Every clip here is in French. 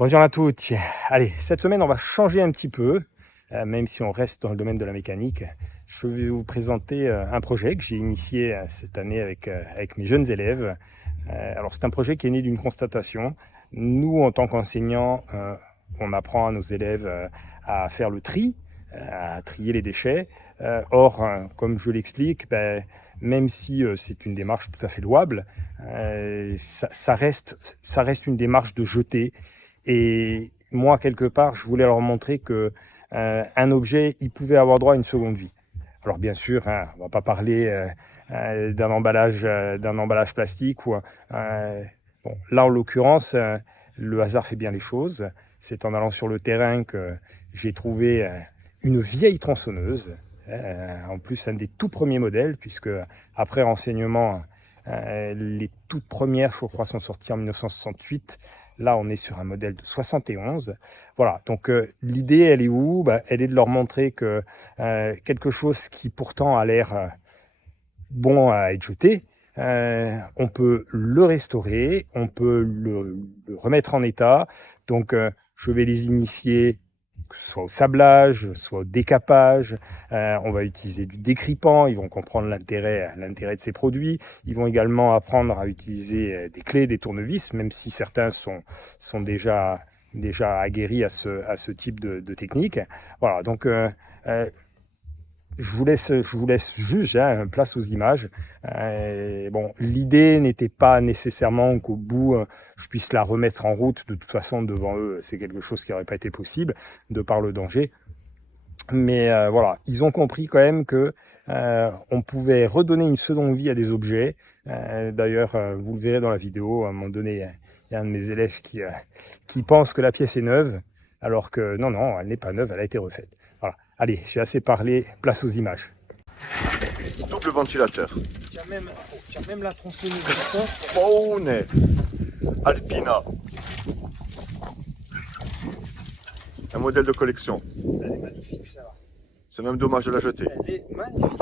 Bonjour à toutes. Allez, cette semaine, on va changer un petit peu, même si on reste dans le domaine de la mécanique. Je vais vous présenter un projet que j'ai initié cette année avec mes jeunes élèves. Alors, c'est un projet qui est né d'une constatation. Nous, en tant qu'enseignants, on apprend à nos élèves à faire le tri, à trier les déchets. Or, comme je l'explique, même si c'est une démarche tout à fait louable, ça reste une démarche de jeter. Et moi, quelque part, je voulais leur montrer que un objet, il pouvait avoir droit à une seconde vie. Alors bien sûr, hein, on ne va pas parler d'un emballage plastique. Bon, là, en l'occurrence, le hasard fait bien les choses. C'est en allant sur le terrain que j'ai trouvé une vieille tronçonneuse. En plus, un des tout premiers modèles, puisque après renseignement, les toutes premières, je crois, sont sorties en 1968. Là, on est sur un modèle de 71. Voilà, donc l'idée, elle est où? Elle est de leur montrer que quelque chose qui pourtant a l'air bon à être jeté, on peut le restaurer, on peut le remettre en état. Donc, je vais les initier soit au sablage, soit au décapage. On va utiliser du décripant, ils vont comprendre l'intérêt de ces produits. Ils vont également apprendre à utiliser des clés, des tournevis, même si certains sont déjà aguerris à ce type de technique. Voilà, donc je vous laisse juger, hein, place aux images. Bon, l'idée n'était pas nécessairement qu'au bout, je puisse la remettre en route. De toute façon, devant eux, c'est quelque chose qui n'aurait pas été possible, de par le danger. Mais voilà, ils ont compris quand même que on pouvait redonner une seconde vie à des objets. D'ailleurs, vous le verrez dans la vidéo, à un moment donné, il y a un de mes élèves qui pense que la pièce est neuve, alors que non, elle n'est pas neuve, elle a été refaite. Voilà. Allez, j'ai assez parlé, place aux images. Double ventilateur. Tu as même la tronçonneuse. Faune Alpina. Un modèle de collection. Elle est magnifique, ça. C'est même dommage de la jeter. Elle est magnifique.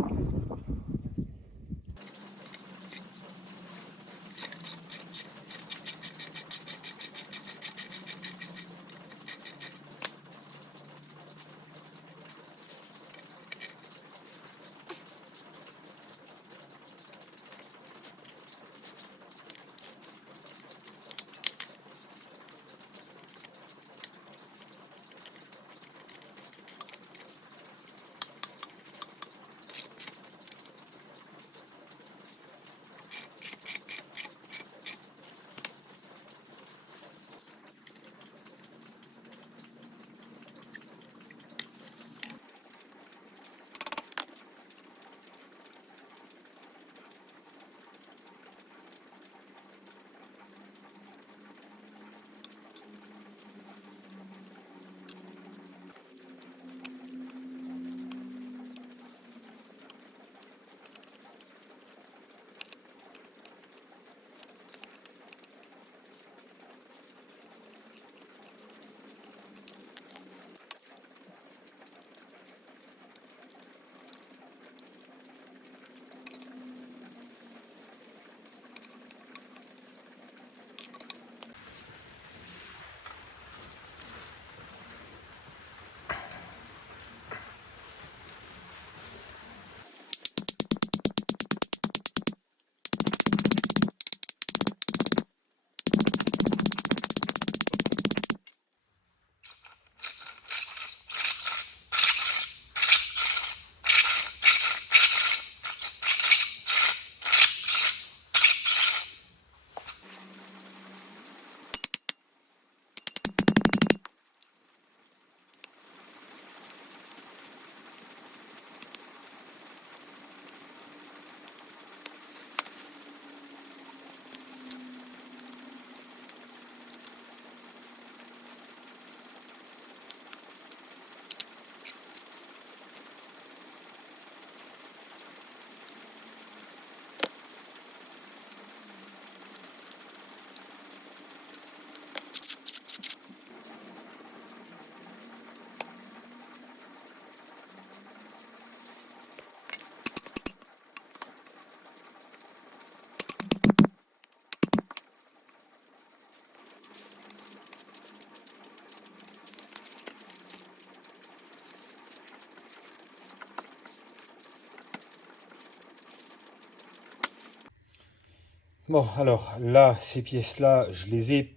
Bon, alors là, ces pièces-là, je les ai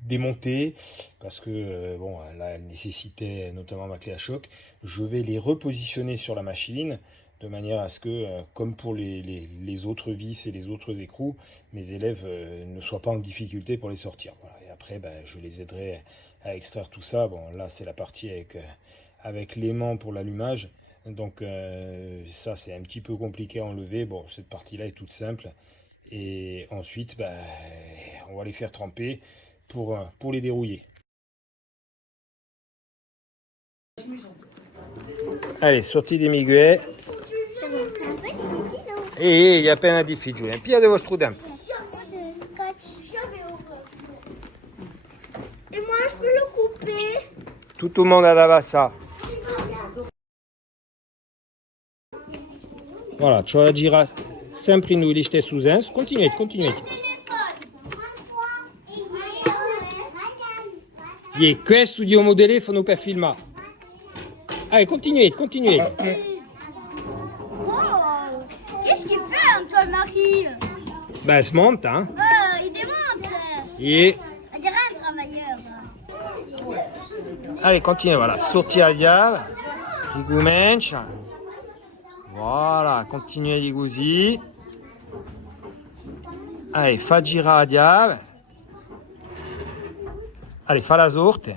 démontées parce que bon, là, elles nécessitaient notamment ma clé à choc. Je vais les repositionner sur la machine de manière à ce que, comme pour les autres vis et les autres écrous, mes élèves ne soient pas en difficulté pour les sortir. Voilà. Et après, ben, je les aiderai à extraire tout ça. Bon, là, c'est la partie avec l'aimant pour l'allumage. Donc ça, c'est un petit peu compliqué à enlever. Bon, cette partie-là est toute simple. Et ensuite, bah, on va les faire tremper pour les dérouiller. Allez, sortie des miguets. E gli appena difficile. Un piede devo strudare. Et moi, je peux le couper. Tout le monde a ça. Voilà, tu la gira sempre in lui ste Suzens. Continuate, continuate. Ie, questo di un telefono per filmare. Allez, continuate, continuate. Oh, qu'est-ce qu'il fait, Antoine Marie? Ben, se monte, hein. Il démonte. Et... On dirait un travailleur. Allez, continue, voilà. Sorti a diave. Ricomincia. Voilà, continuez così. Allez, fa girare a diave. Allez, fa la sorte.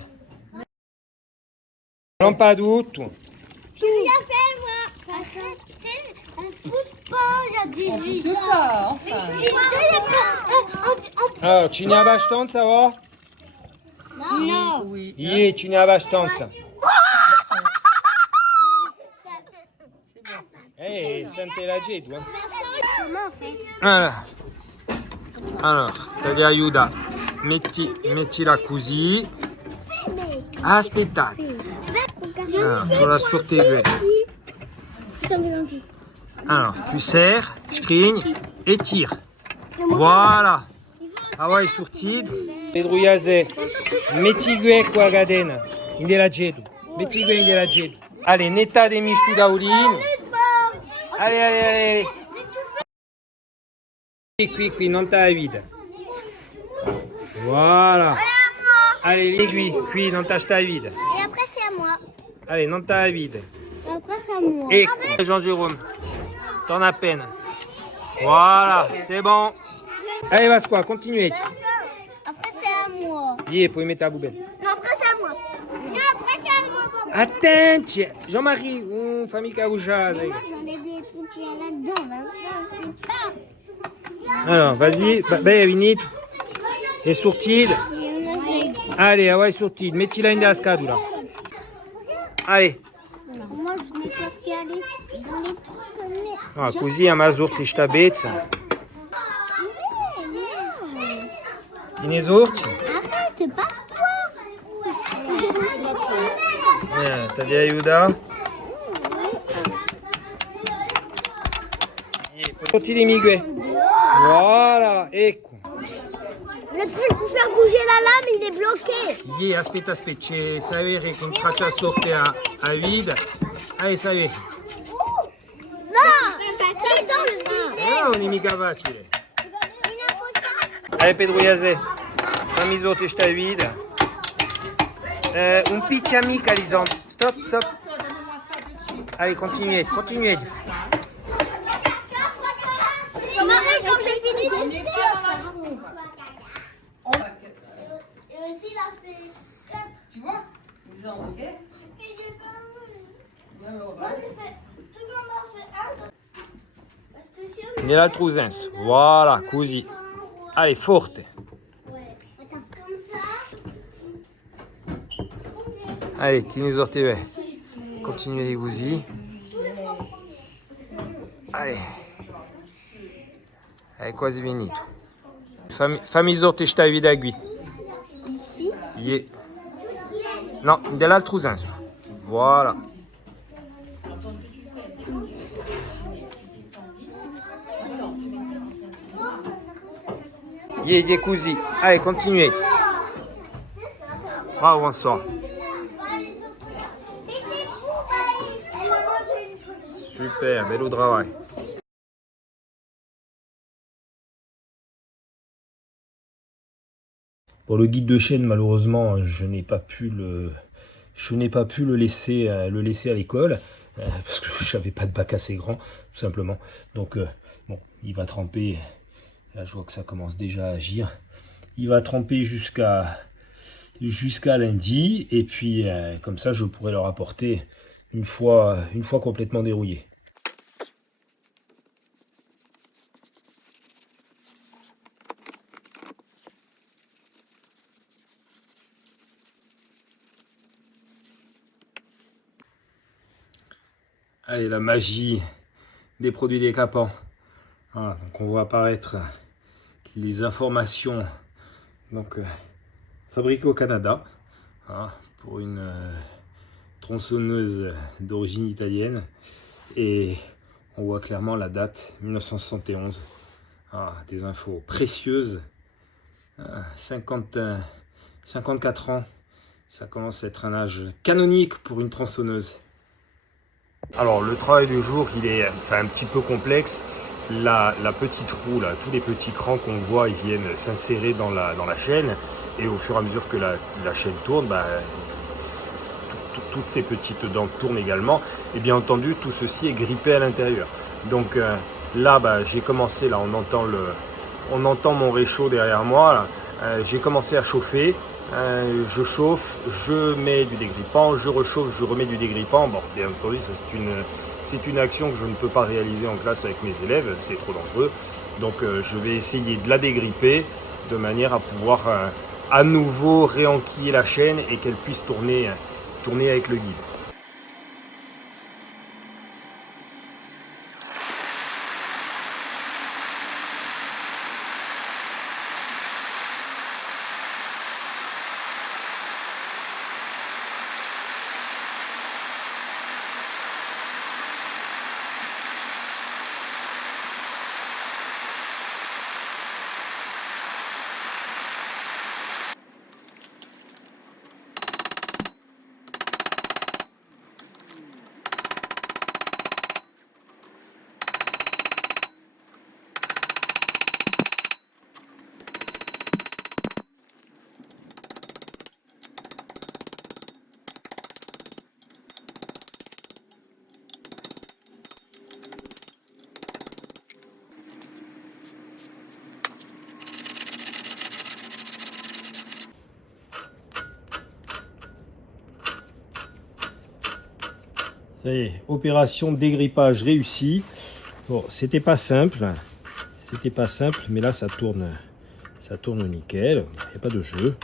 Non pas tutto. Je l'ai fait, moi. On ne pousse pas, il y a 18 ans. Allora, ce n'è abbastanza, va? Non. Oui. Ie, ce n'è abbastanza. Sente la gente, eh? Comment on fait? Allora, ti aiuta. Mettila così. Aspettate. Allora, je la sorte. Alors, tu serres, string et tire. Voilà. Ah ouais, sortido. Pedruiase. Metti qua cadena. In della gedu. Metti in della gedu. Allez, netta de mistu daulin. Allez, allez, allez. Qui, non ta vide. Voilà. Allez, l'aiguille, qui, non ta vide. Et après, c'est à moi. Allez, non ta vide. Et après, c'est à moi. Et Jean-Jérôme, t'en as peine. Voilà, c'est bon. Allez, Vasco, continuez. Après, c'est à moi. Viens, pour y mettre ta poubelle. Non, après, c'est à moi. Non, après, c'est à moi. Attends, Jean-Marie, famille Kaouja. Moi, j'en ai oublié tout, tu es là-dedans. Vincent, je sais pas. Alors, vas-y, ben, Vinit. Et sortide. Allez, ah ouais, sortide. Mettila in cascade, là. Allez. Moi, je n'ai pas ce qu'il y a dans les trucs. Ah, così a mazurti sta bezza. In esorti? Arrête, passe-toi. Ti devi aiutare? Sorti di migue. Voilà, ecco. Le truc pour faire bouger la lame, il est bloqué. Aspetta, c'è sapere che traccia sorte a vide. Allez, sapere. Non, ça sent le vide. Non è mica facile. Il en faut ça. Allez, Pedruiase, fammi sorte sta vide. Un picciamica, Lison. Stop, stop. Allez, continuez, continuez. Jean-Marie, quand j'ai fini de faire. Tu vois? Ils ont, ok? Nell'altro senso. Voilà, così. Allez, forte. Allez, tieni sorti bene. Continuez così. Allez. È quasi finito. Fammi sorti sta vita qui. Ici. Yeah. No, dell'altro senso. Voilà. Yeah, così. Allez, continuez. Bravo, Vincent. Super, bello travail. Bon, le guide de chaîne, malheureusement, je n'ai pas pu le laisser à l'école parce que je n'avais pas de bac assez grand, tout simplement. Donc, bon, il va tremper. Là, je vois que ça commence déjà à agir. Il va tremper jusqu'à lundi. Et puis, comme ça, je pourrai leur apporter une fois complètement dérouillé. Allez, la magie des produits décapants. Voilà, donc on voit apparaître les informations donc fabriquées au Canada, voilà, pour une tronçonneuse d'origine italienne, et on voit clairement la date 1971. Voilà, des infos précieuses. 54 ans, ça commence à être un âge canonique pour une tronçonneuse. Alors le travail du jour, il est un petit peu complexe. La petite roue, là, tous les petits crans qu'on voit, ils viennent s'insérer dans la chaîne, et au fur et à mesure que la chaîne tourne, toutes ces petites dents tournent également, et bien entendu tout ceci est grippé à l'intérieur. Donc là, j'ai commencé, là on entend mon réchaud derrière moi, j'ai commencé à chauffer. Je chauffe, je mets du dégrippant, je rechauffe, je remets du dégrippant. Bon, bien entendu, ça c'est une action que je ne peux pas réaliser en classe avec mes élèves, c'est trop dangereux. Donc je vais essayer de la dégripper de manière à pouvoir à nouveau réenquiller la chaîne et qu'elle puisse tourner avec le guide. Ça y est, opération de dégrippage réussie. Bon, c'était pas simple, mais là ça tourne nickel, il n'y a pas de jeu.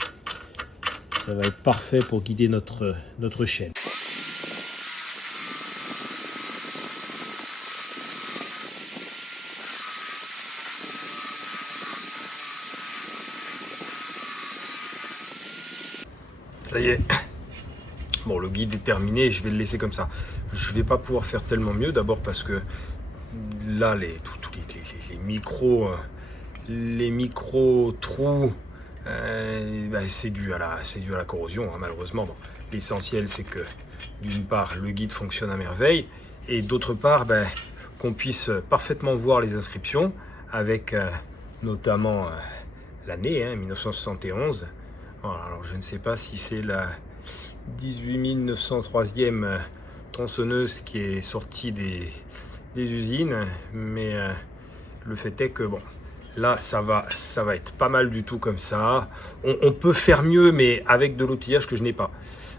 Ça va être parfait pour guider notre chaîne. Ça y est. Bon, le guide est terminé, je vais le laisser comme ça. Je ne vais pas pouvoir faire tellement mieux, d'abord parce que là, tous les micro trous, c'est dû à la corrosion, hein, malheureusement. Bon, l'essentiel, c'est que d'une part, le guide fonctionne à merveille, et d'autre part, qu'on puisse parfaitement voir les inscriptions, avec notamment l'année, 1971. Voilà, alors je ne sais pas si c'est la 18 903e tronçonneuse qui est sortie des usines, mais le fait est que bon, là ça va être pas mal du tout comme ça. On peut faire mieux, mais avec de l'outillage que je n'ai pas.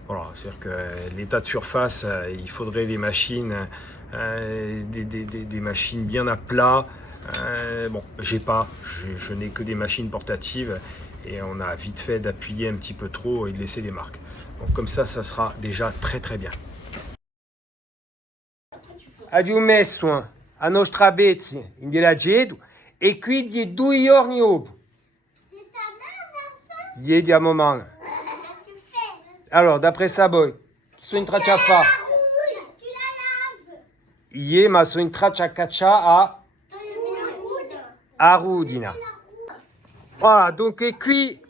Voilà, c'est-à-dire que l'état de surface, il faudrait des machines, des machines bien à plat. Bon, je n'ai que des machines portatives, et on a vite fait d'appuyer un petit peu trop et de laisser des marques. Donc comme ça sera déjà très très bien. Abbiamo messo a nostra bezzi in dell'agedo e qui di 2 giorni dopo. C'est ta mère, Vincent? Ieri a moment. Qu'est-ce que tu fais? Alors, d'après ça, boy, chi sono in traccia a fa? Tu la laves. Ieri ma sono in traccia a caccia a Rudina. Voilà, donc qui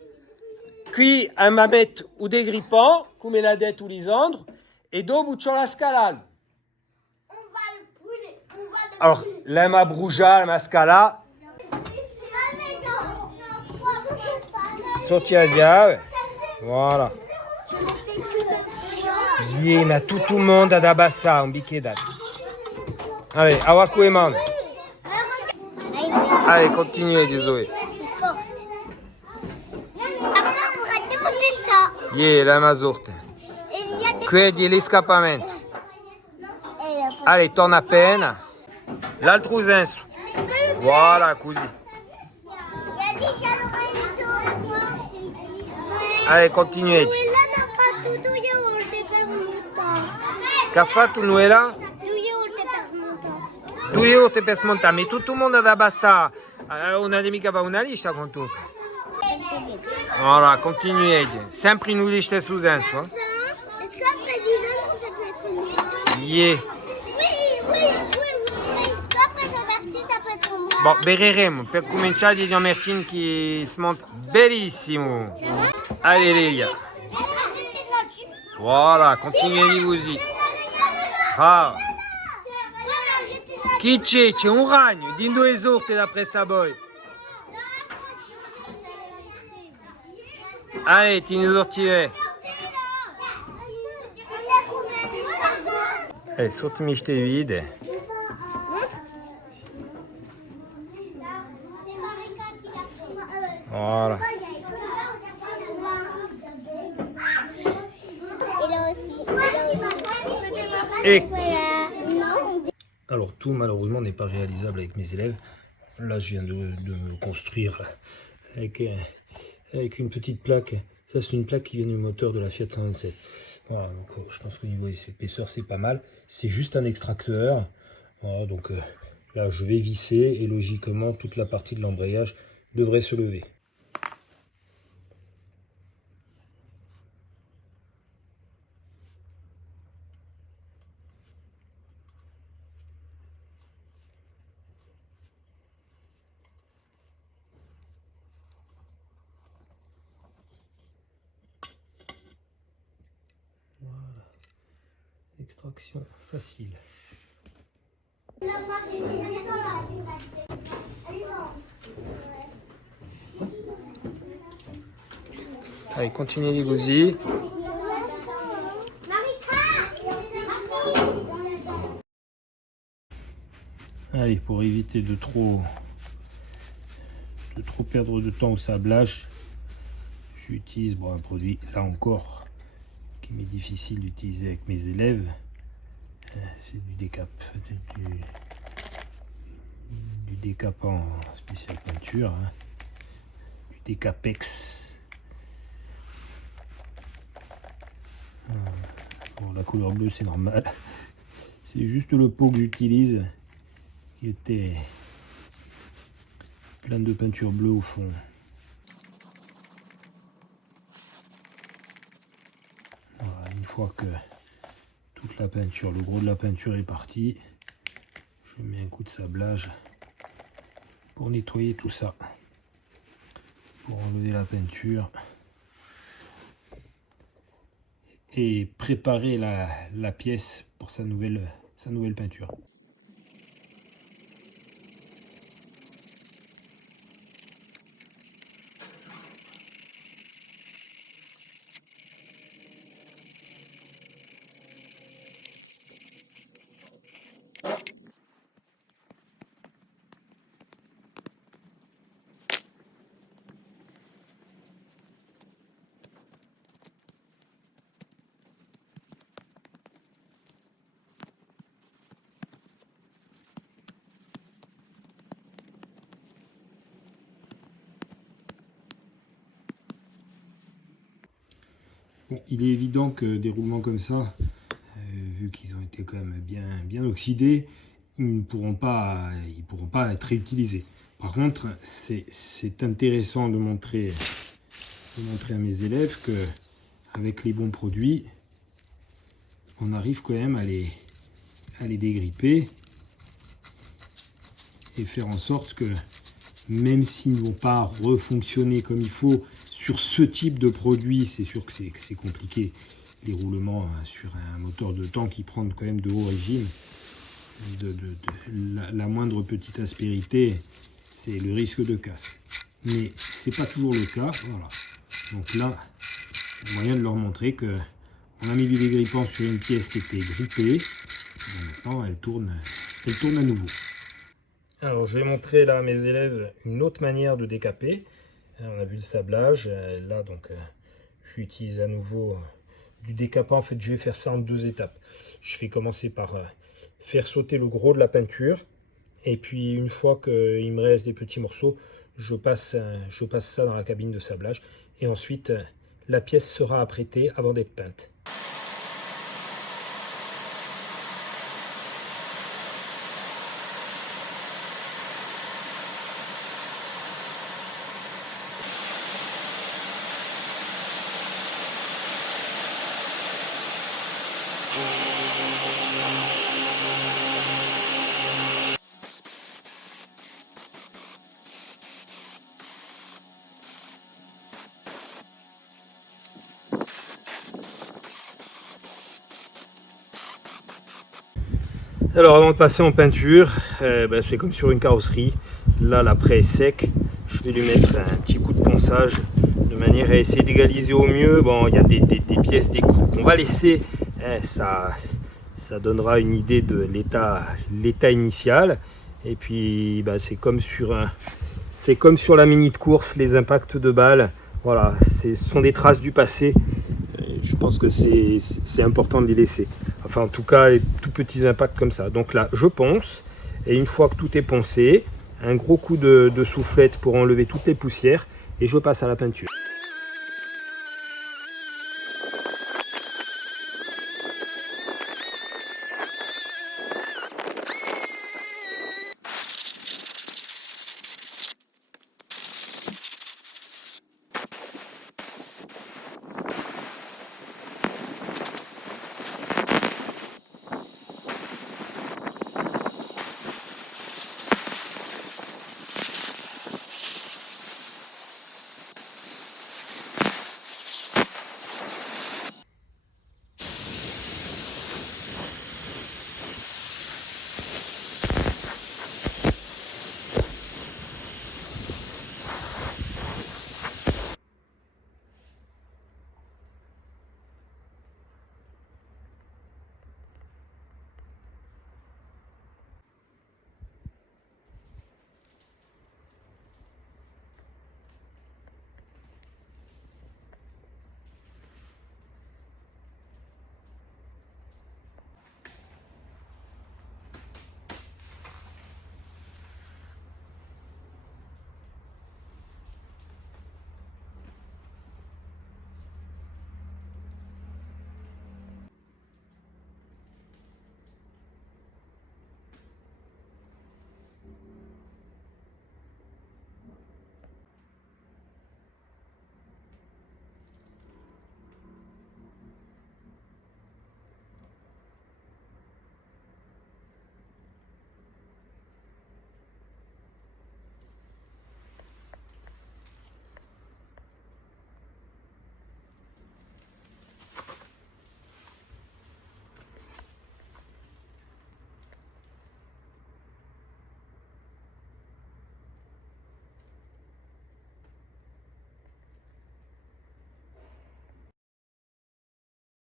un mamet ou dégrippant, come l'ha detto Lisandro, e dopo c'ho la scalale. On va le brûler. Alors, la ma brugia, la ma scala, sorti la llave. Voilà. Je ne fais que Bien, ma tout le monde a d'abassa, un biquet d'âge. Allez, awaku et man. Allez, continuez, désolé. forte. Après, on pourra démonter ça. Yeah, la mazurte. Et il y a des... Que di l'escapamento. Allez, torne à peine. L'altro senso. Voilà, così. Il y a des calories. Allez, continuez. Quella non fa tutto yogurt per muta. Che ha fatto Nuela? Tu yogurt per muta. 2 euro per smontare, ma tutto il mondo ad abbassare. Una mica fa una lista con tu. Voilà, continuez. Sempre in una lista su senso. Est-ce qu'après 10 ans, ça peut être une Yeah. Oui. Est-ce qu'après sa partie, ça peut être moi? Bon, berreremo. Per cominciare di Martin che smonta bellissimo. Allez, Lélia. Voilà, continuez così. Ah. Chi c'è? C'è un ragno. Di 2 esorte da pressa boy. Allez, ti ne sortirei. Allez, surtout miște vide. Voilà. Et là aussi. Et Voilà. Non. alors tout malheureusement n'est pas réalisable avec mes élèves. Là je viens de me construire avec une petite plaque. Ça c'est une plaque qui vient du moteur de la Fiat 127. Voilà, donc je pense qu'au niveau des épaisseurs c'est pas mal. C'est juste un extracteur. Voilà, donc là je vais visser et logiquement toute la partie de l'embrayage devrait se lever. Extraction facile. Allez, continuez les gousilles. Allez, pour éviter de trop perdre de temps au sablage, j'utilise un produit là encore qui m'est difficile d'utiliser avec mes élèves. C'est du décap, du décapant spécial peinture, hein. Du décapex. Bon, la couleur bleue c'est normal, c'est juste le pot que j'utilise qui était plein de peinture bleue au fond. Voilà, une fois que toute la peinture, le gros de la peinture est parti, je mets un coup de sablage pour nettoyer tout ça, pour enlever la peinture et préparer la pièce pour sa nouvelle peinture. Bon, il est évident que des roulements comme ça, vu qu'ils ont été quand même bien oxydés, ils ne pourront pas être réutilisés. Par contre, c'est intéressant de montrer à mes élèves que avec les bons produits, on arrive quand même à les dégripper et faire en sorte que même s'ils ne vont pas refonctionner comme il faut sur ce type de produit, c'est sûr que c'est compliqué. Les roulements sur un moteur de temps qui prend quand même de haut régime, la moindre petite aspérité, c'est le risque de casse. Mais c'est pas toujours le cas. Voilà. Donc là, il y a moyen de leur montrer que on a mis du dégrippant sur une pièce qui était grippée. Et maintenant, elle tourne à nouveau. Alors, je vais montrer là à mes élèves une autre manière de décaper. On a vu le sablage. Là, donc, je vais utiliser à nouveau du décapant. En fait, je vais faire ça en 2 étapes. Je vais commencer par faire sauter le gros de la peinture. Et puis, une fois qu'il me reste des petits morceaux, je passe ça dans la cabine de sablage. Et ensuite, la pièce sera apprêtée avant d'être peinte. Alors avant de passer en peinture, c'est comme sur une carrosserie. Là l'après est sec. Je vais lui mettre un petit coup de ponçage de manière à essayer d'égaliser au mieux. Bon, il y a des pièces, des coups qu'on va laisser. Ça donnera une idée de l'état initial. Et puis c'est comme sur la mini de course, les impacts de balles. Voilà, ce sont des traces du passé. Je pense que c'est important de les laisser. Enfin, en tout cas, les tout petits impacts comme ça. Donc là, je ponce. Et une fois que tout est poncé, un gros coup de soufflette pour enlever toutes les poussières. Et je passe à la peinture.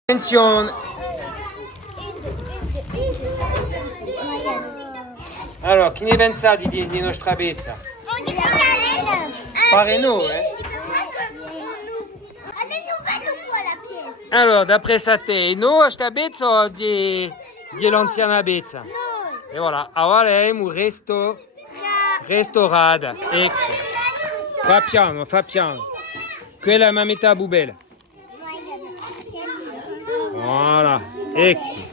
Attenzione! Allora, chi ne pensa di nostra pizza? Pare nous, Alors, d'après ça, te noi sta pizza o di l'anziana pizza? E voilà, avremo restaurata. Ecco. Fa piano. Quella è la metà bubella. Voilà, ecco.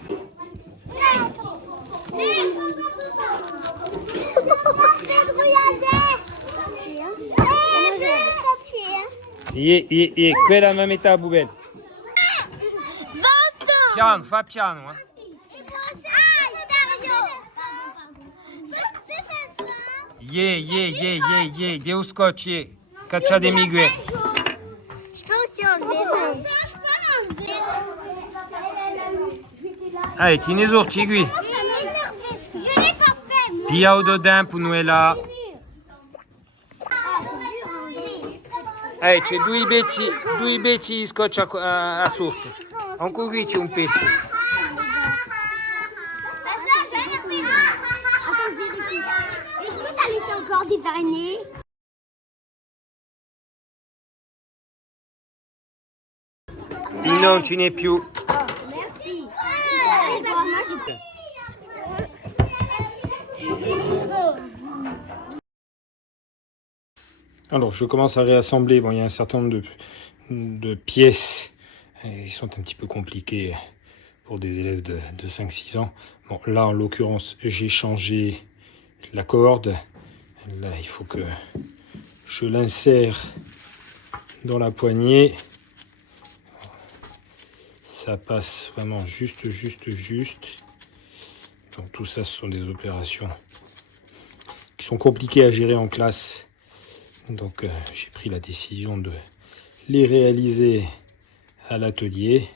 Quella è la metà bubella. Piano, fa piano. Deus scotch, caccia de migue. Je peux aussi enlever. Allez, tieni sorti qui. Je l'ai pas fait, moi. Pia o dedans pour nous là. c'è due pezzi di scotch a sotto. Anche qui c'è un pezzo. Attends, je vérifie. Est-ce que t'as laissé encore des araignées? Non ce n'è più. Merci. Alors, je commence à réassembler. Bon, il y a un certain nombre de pièces. Ils sont un petit peu compliqués pour des élèves de 5-6 ans. Bon, là, en l'occurrence, j'ai changé la corde. Là, il faut que je l'insère dans la poignée. Ça passe vraiment juste. Donc tout ça, ce sont des opérations qui sont compliquées à gérer en classe. Donc j'ai pris la décision de les réaliser à l'atelier.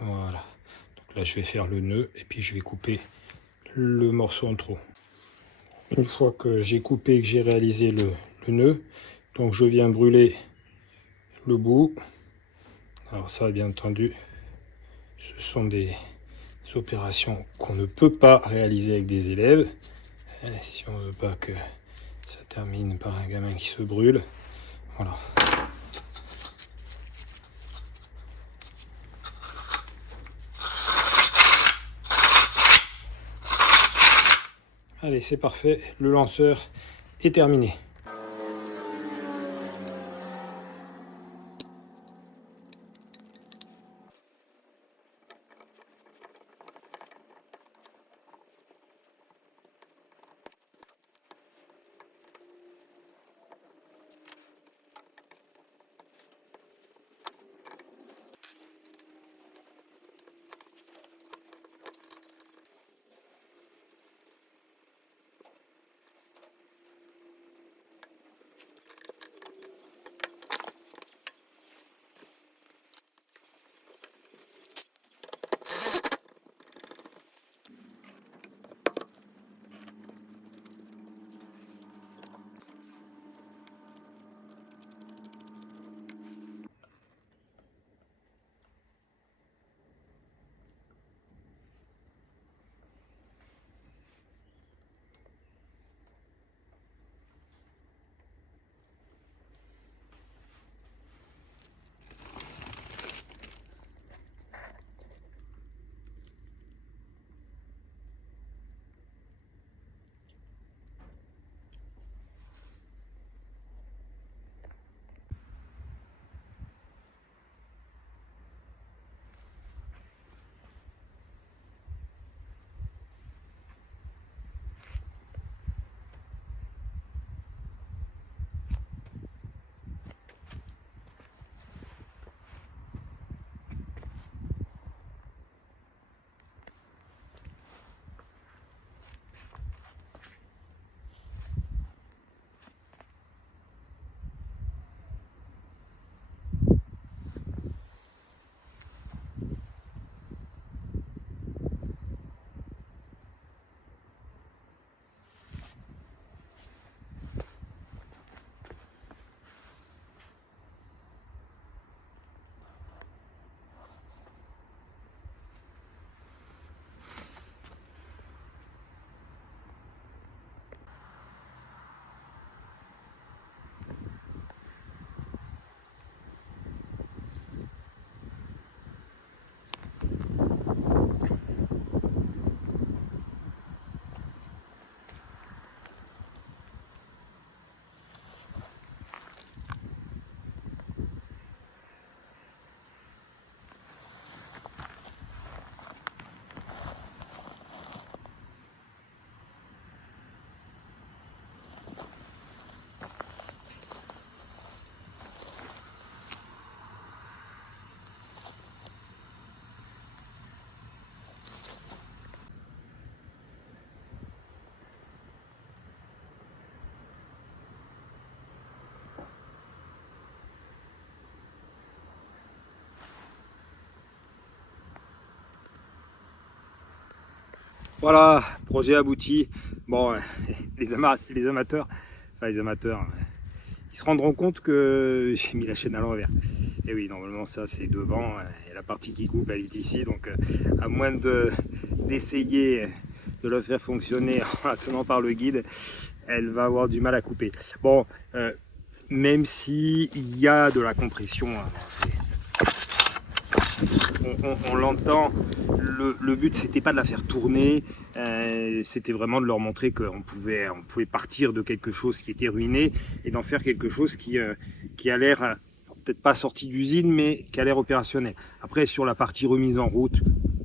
Voilà. Donc là, je vais faire le nœud et puis je vais couper le morceau en trop. Une fois que j'ai coupé et que j'ai réalisé le nœud, donc je viens brûler le bout. Alors ça, bien entendu, ce sont des opérations qu'on ne peut pas réaliser avec des élèves. Si on ne veut pas que ça termine par un gamin qui se brûle. Voilà. Allez, c'est parfait. Le lanceur est terminé. Voilà, projet abouti. Bon, les amateurs, ils se rendront compte que j'ai mis la chaîne à l'envers. Et oui, normalement ça c'est devant, et la partie qui coupe elle est ici, donc à moins d'essayer de la faire fonctionner en la tenant par le guide, elle va avoir du mal à couper. Bon, même si il y a de la compression, hein, on l'entend, le but c'était pas de la faire tourner, c'était vraiment de leur montrer qu'on pouvait partir de quelque chose qui était ruiné et d'en faire quelque chose qui a l'air, peut-être pas sorti d'usine, mais qui a l'air opérationnel. Après, sur la partie remise en route,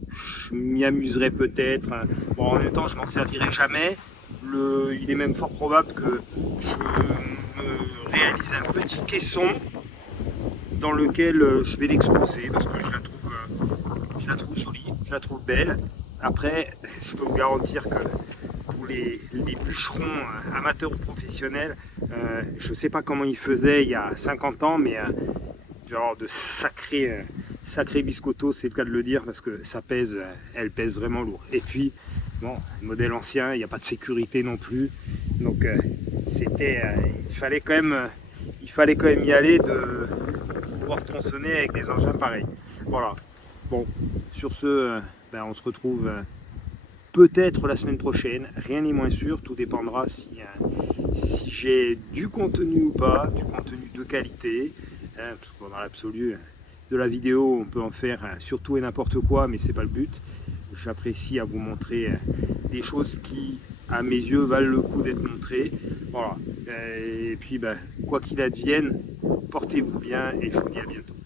je m'y amuserai peut-être. Bon, en même temps, je m'en servirai jamais. Il est même fort probable que je me réalise un petit caisson dans lequel je vais l'exposer parce que je la trouve jolie, je la trouve belle. Après, je peux vous garantir que pour les bûcherons amateurs ou professionnels, je ne sais pas comment ils faisaient il y a 50 ans, mais genre de sacrés biscottos, c'est le cas de le dire, parce que ça pèse, elle pèse vraiment lourd. Et puis, bon, modèle ancien, il n'y a pas de sécurité non plus, donc il fallait quand même y aller de pouvoir tronçonner avec des engins pareils. Voilà. Bon, sur ce, on se retrouve peut-être la semaine prochaine, rien n'est moins sûr, tout dépendra si j'ai du contenu ou pas, du contenu de qualité, parce que dans l'absolu de la vidéo on peut en faire surtout et n'importe quoi, mais c'est pas le but. J'apprécie à vous montrer des choses qui à mes yeux valent le coup d'être montrées. Voilà. Et puis quoi qu'il advienne, portez-vous bien et je vous dis à bientôt.